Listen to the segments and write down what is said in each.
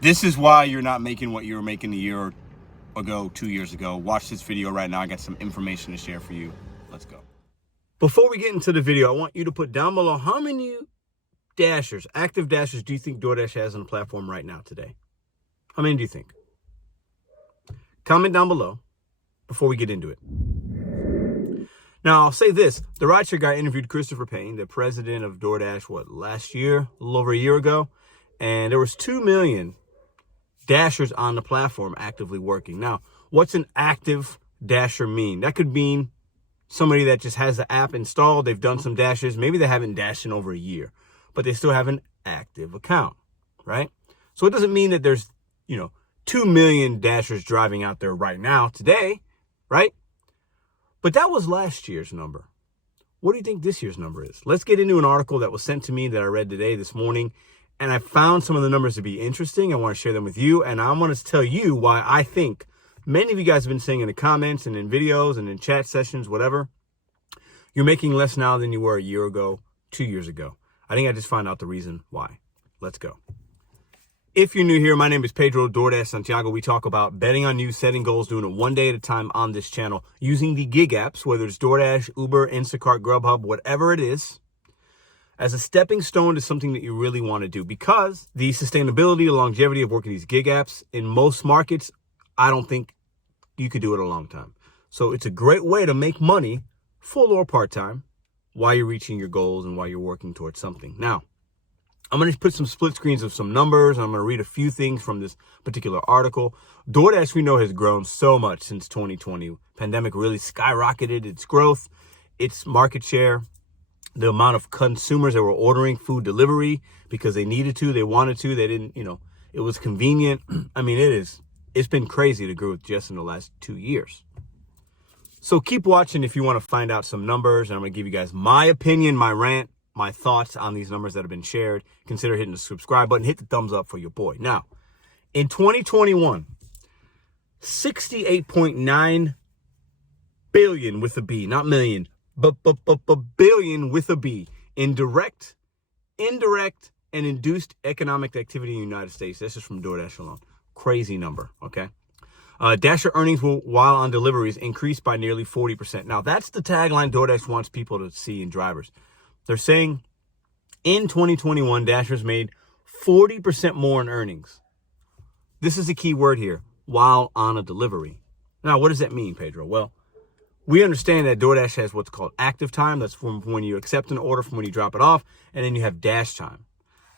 This is why you're not making what you were making a year ago, 2 years ago. Watch this video right now. I got some information to share for you. Let's go. Before we get into the video, I want you to put down below how many dashers, active dashers, do you think DoorDash has on the platform right now today? How many do you think? Comment down below before we get into it. Now, I'll say this. The rideshare guy interviewed Christopher Payne, the president of DoorDash, last year? A little over a year ago. And there was 2 million dashers on the platform actively working. Now, what's an active dasher mean? That could mean somebody that just has the app installed. They've done some dashes. Maybe they haven't dashed in over a year, but they still have an active account, right? So it doesn't mean that there's, 2 million dashers driving out there right now today, right? But that was last year's number. What do you think this year's number is? Let's get into an article that was sent to me that I read this morning, and I found some of the numbers to be interesting. I want to share them with you, and I want to tell you why I think many of you guys have been saying in the comments and in videos and in chat sessions, whatever, you're making less now than you were a year ago, 2 years ago. I think I just found out the reason why. Let's go. If you're new here, my name is Pedro Doordash Santiago. We talk about betting on you, setting goals, doing it one day at a time on this channel, using the gig apps, whether it's DoorDash, Uber, Instacart, Grubhub, whatever it is, as a stepping stone to something that you really want to do. Because the sustainability, the longevity of working these gig apps in most markets, I don't think you could do it a long time. So it's a great way to make money, full or part-time, while you're reaching your goals and while you're working towards something. Now, I'm going to put some split screens of some numbers. And I'm going to read a few things from this particular article. DoorDash, we know, has grown so much since 2020. Pandemic really skyrocketed its growth, its market share, the amount of consumers that were ordering food delivery because they needed to, they wanted to, they didn't, it was convenient. I mean, it's been crazy to grow just in the last 2 years. So keep watching if you want to find out some numbers. And I'm going to give you guys my opinion, my rant, my thoughts on these numbers that have been shared. Consider hitting the subscribe button, hit the thumbs up for your boy. Now, in 2021, 68.9 billion with a B, not million, but billion with a B in direct, indirect, and induced economic activity in the United States. This is from DoorDash alone. Crazy number, okay? Dasher earnings while on deliveries increased by nearly 40%. Now, that's the tagline DoorDash wants people to see in drivers. They're saying in 2021, Dashers made 40% more in earnings. This is a key word here, while on a delivery. Now, what does that mean, Pedro? Well, we understand that DoorDash has what's called active time. That's from when you accept an order, from when you drop it off, and then you have dash time.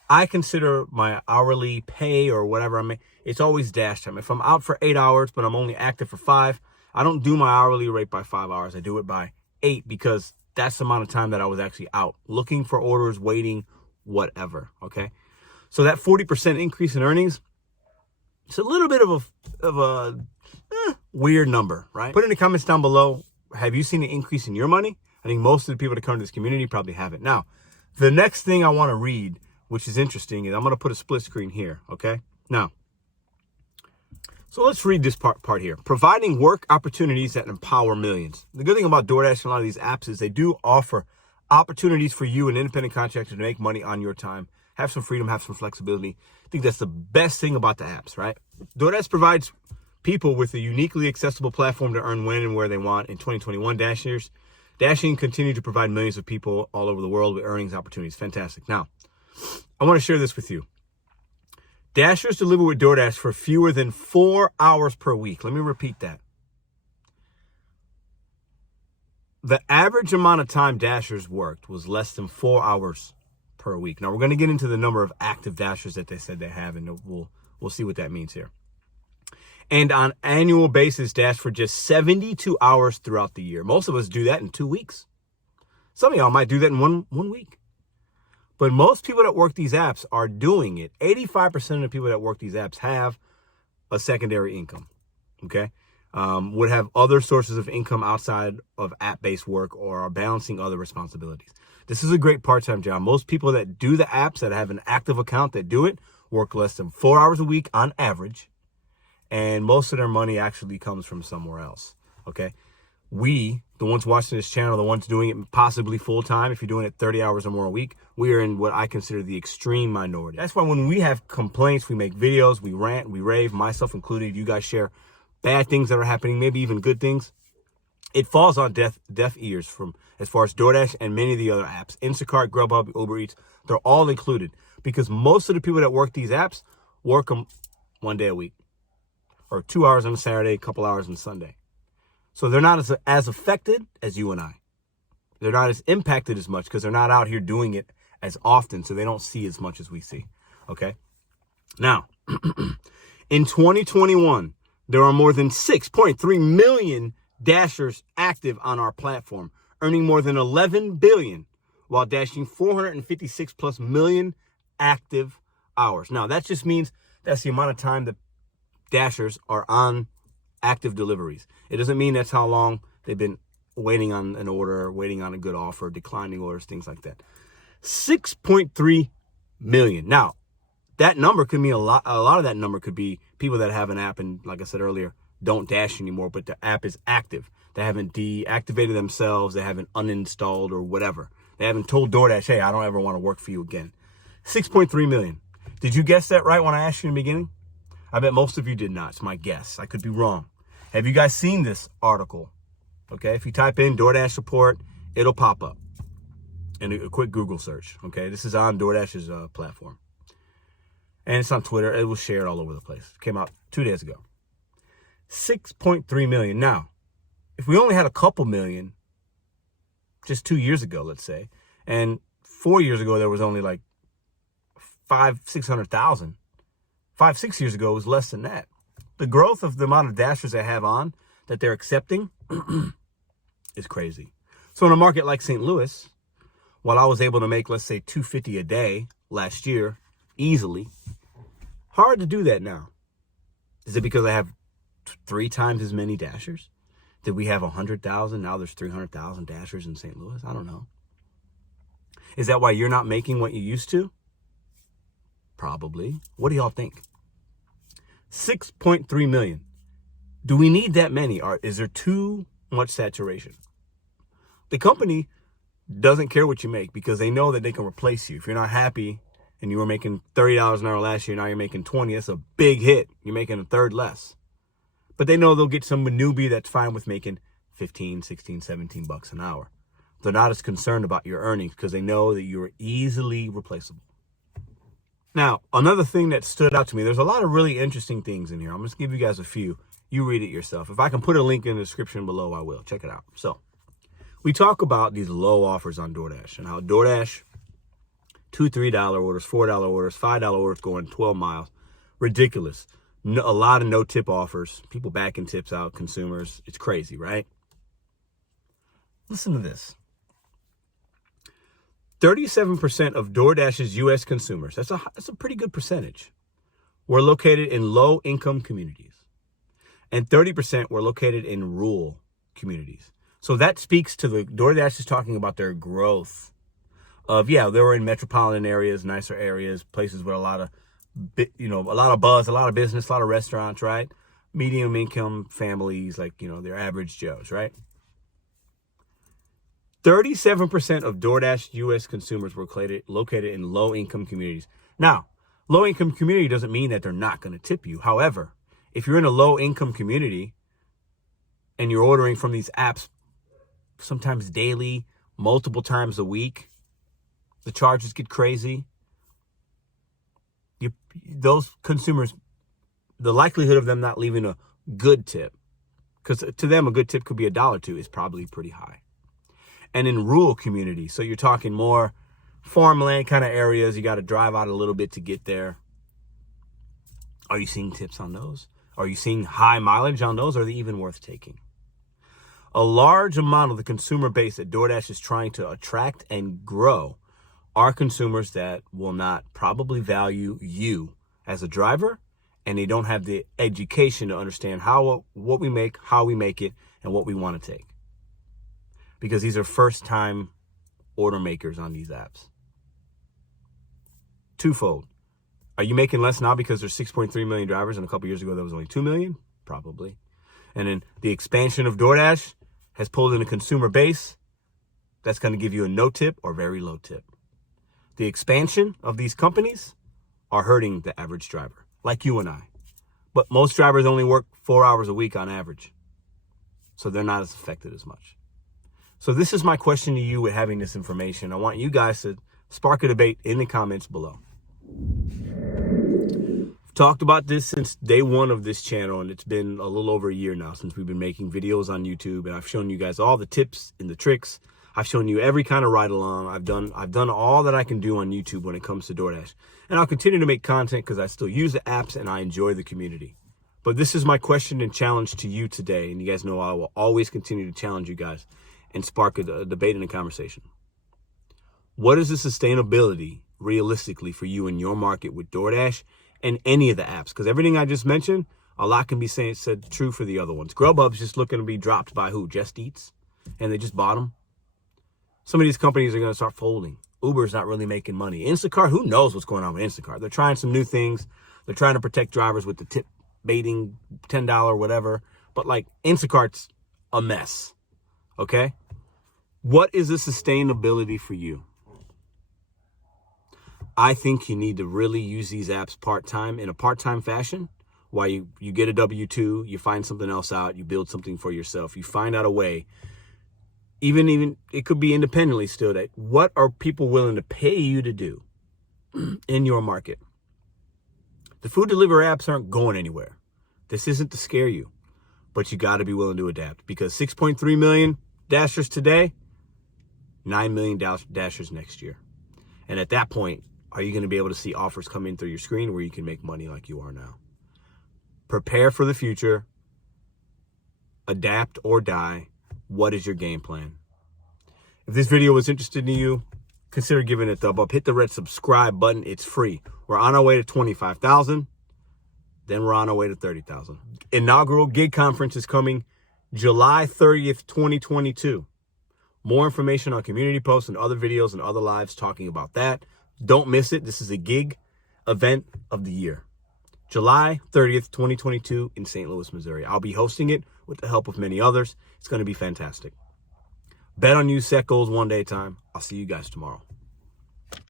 I consider my hourly pay or whatever it's always dash time. If I'm out for 8 hours, but I'm only active for 5, I don't do my hourly rate by 5 hours. I do it by 8 because that's the amount of time that I was actually out looking for orders, waiting, whatever. Okay. So that 40% increase in earnings, it's a little bit of a weird number, right? Put in the comments down below. Have you seen an increase in your money? I think most of the people that come to this community probably haven't. Now, the next thing I want to read, which is interesting, is I'm going to put a split screen here. Okay. Now, so let's read this part here. Providing work opportunities that empower millions. The good thing about DoorDash and a lot of these apps is they do offer opportunities for you, an independent contractor, to make money on your time, have some freedom, have some flexibility. I think that's the best thing about the apps, right? DoorDash provides people with a uniquely accessible platform to earn when and where they want. In 2021, Dashing continued to provide millions of people all over the world with earnings opportunities. Fantastic. Now, I want to share this with you. Dashers deliver with DoorDash for fewer than 4 hours per week. Let me repeat that. The average amount of time Dashers worked was less than 4 hours per week. Now, we're going to get into the number of active Dashers that they said they have, and we'll see what that means here. And on annual basis, dash for just 72 hours throughout the year. Most of us do that in 2 weeks. Some of y'all might do that in one week. But most people that work these apps are doing it. 85% of the people that work these apps have a secondary income, okay? Would have other sources of income outside of app-based work or are balancing other responsibilities. This is a great part-time job. Most people that do the apps, that have an active account that do it, work less than 4 hours a week on average. And most of their money actually comes from somewhere else, okay? We, the ones watching this channel, the ones doing it possibly full-time, if you're doing it 30 hours or more a week, we are in what I consider the extreme minority. That's why when we have complaints, we make videos, we rant, we rave, myself included, you guys share bad things that are happening, maybe even good things. It falls on deaf ears from as far as DoorDash and many of the other apps. Instacart, Grubhub, Uber Eats, they're all included because most of the people that work these apps work them 1 day a week or 2 hours on a Saturday, a couple hours on Sunday. So they're not as affected as you and I. They're not as impacted as much because they're not out here doing it as often, so they don't see as much as we see, okay? Now, in 2021, there are more than 6.3 million Dashers active on our platform, earning more than $11 billion while dashing 456 plus million active hours. Now, that just means that's the amount of time that Dashers are on active deliveries. It doesn't mean that's how long they've been waiting on an order, waiting on a good offer, declining orders, things like that. 6.3 million. Now, that number could mean a lot of that number could be people that have an app and, like I said earlier, don't dash anymore, but the app is active. They haven't deactivated themselves. They haven't uninstalled or whatever. They haven't told DoorDash, hey, I don't ever want to work for you again. 6.3 million. Did you guess that right when I asked you in the beginning? I bet most of you did not. It's my guess. I could be wrong. Have you guys seen this article? Okay, if you type in DoorDash support, it'll pop up in a quick Google search. Okay, this is on DoorDash's platform. And it's on Twitter. It was shared all over the place. It came out 2 days ago. 6.3 million. Now, if we only had a couple million just 2 years ago, let's say, and 4 years ago, there was only like 600,000. 5-6 years ago, it was less than that. The growth of the amount of Dashers they have on that they're accepting is crazy. So in a market like St. Louis, while I was able to make, let's say, $250 a day last year, easily, hard to do that now. Is it because I have 3 times as many Dashers? Did we have 100,000? Now there's 300,000 Dashers in St. Louis? I don't know. Is that why you're not making what you used to? Probably. What do y'all think? 6.3 million. Do we need that many? Or is there too much saturation? The company doesn't care what you make because they know that they can replace you. If you're not happy and you were making $30 an hour last year, now you're making 20, that's a big hit. You're making a third less. But they know they'll get some newbie that's fine with making 15, 16, 17 bucks an hour. They're not as concerned about your earnings because they know that you're easily replaceable. Now, another thing that stood out to me, there's a lot of really interesting things in here. I'm just going to give you guys a few. You read it yourself. If I can put a link in the description below, I will. Check it out. So, we talk about these low offers on DoorDash and how DoorDash, $2, $3 orders, $4 orders, $5 orders going 12 miles. Ridiculous. No, a lot of no-tip offers. People backing tips out, consumers. It's crazy, right? Listen to this. 37% of DoorDash's U.S. consumers, that's a pretty good percentage, were located in low-income communities. And 30% were located in rural communities. So that speaks to the, DoorDash is talking about their growth of, yeah, they were in metropolitan areas, nicer areas, places with a lot of, a lot of buzz, a lot of business, a lot of restaurants, right? Medium income families, like, their average Joes, right? 37% of DoorDash U.S. consumers were located in low-income communities. Now, low-income community doesn't mean that they're not going to tip you. However, if you're in a low-income community and you're ordering from these apps sometimes daily, multiple times a week, the charges get crazy. Those consumers, the likelihood of them not leaving a good tip, because to them a good tip could be $1 or $2, is probably pretty high. And in rural communities, so you're talking more farmland kind of areas, you got to drive out a little bit to get there. Are you seeing tips on those? Are you seeing high mileage on those? Are they even worth taking? A large amount of the consumer base that DoorDash is trying to attract and grow are consumers that will not probably value you as a driver, and they don't have the education to understand what we make, how we make it, and what we want to take. Because these are first-time order makers on these apps. Twofold. Are you making less now because there's 6.3 million drivers and a couple years ago there was only 2 million? Probably. And then the expansion of DoorDash, has pulled in a consumer base that's going to give you a no tip or very low tip. The expansion of these companies are hurting the average driver, like you and I. But most drivers only work 4 hours a week on average, so they're not as affected as much. So this is my question to you with having this information. I want you guys to spark a debate in the comments below. I've talked about this since day one of this channel, and it's been a little over a year now since we've been making videos on YouTube, and I've shown you guys all the tips and the tricks. I've shown you every kind of ride along. I've done all that I can do on YouTube when it comes to Doordash. And I'll continue to make content because I still use the apps and I enjoy the community. But this is my question and challenge to you today. And you guys know I will always continue to challenge you guys and spark a debate and a conversation. What is the sustainability realistically for you in your market with Doordash and any of the apps? Because everything I just mentioned, a lot can be said true for the other ones. Grubhub's just looking to be dropped by who? Just Eats. And they just bought them. Some of these companies are going to start folding. Uber's not really making money. Instacart, who knows what's going on with Instacart? They're trying some new things. They're trying to protect drivers with the tip baiting, $10, whatever. But like Instacart's a mess. Okay? What is the sustainability for you? I think you need to really use these apps part-time in a part-time fashion while you get a W-2, you find something else out, you build something for yourself. You find out a way. Even it could be independently still, that what are people willing to pay you to do in your market? The food delivery apps aren't going anywhere. This isn't to scare you, but you got to be willing to adapt, because 6.3 million Dashers today, 9 million Dashers next year. And at that point, are you going to be able to see offers come in through your screen where you can make money like you are now? Prepare for the future. Adapt or die. What is your game plan? If this video was interesting to you, consider giving it a thumb up. Hit the red subscribe button. It's free. We're on our way to 25,000. Then we're on our way to 30,000. Inaugural gig conference is coming July 30th, 2022. More information on community posts and other videos and other lives talking about that. Don't miss it. This is a gig event of the year. July 30th, 2022 in St. Louis, Missouri. I'll be hosting it with the help of many others. It's going to be fantastic. Bet on you, set goals one day at a time. I'll see you guys tomorrow.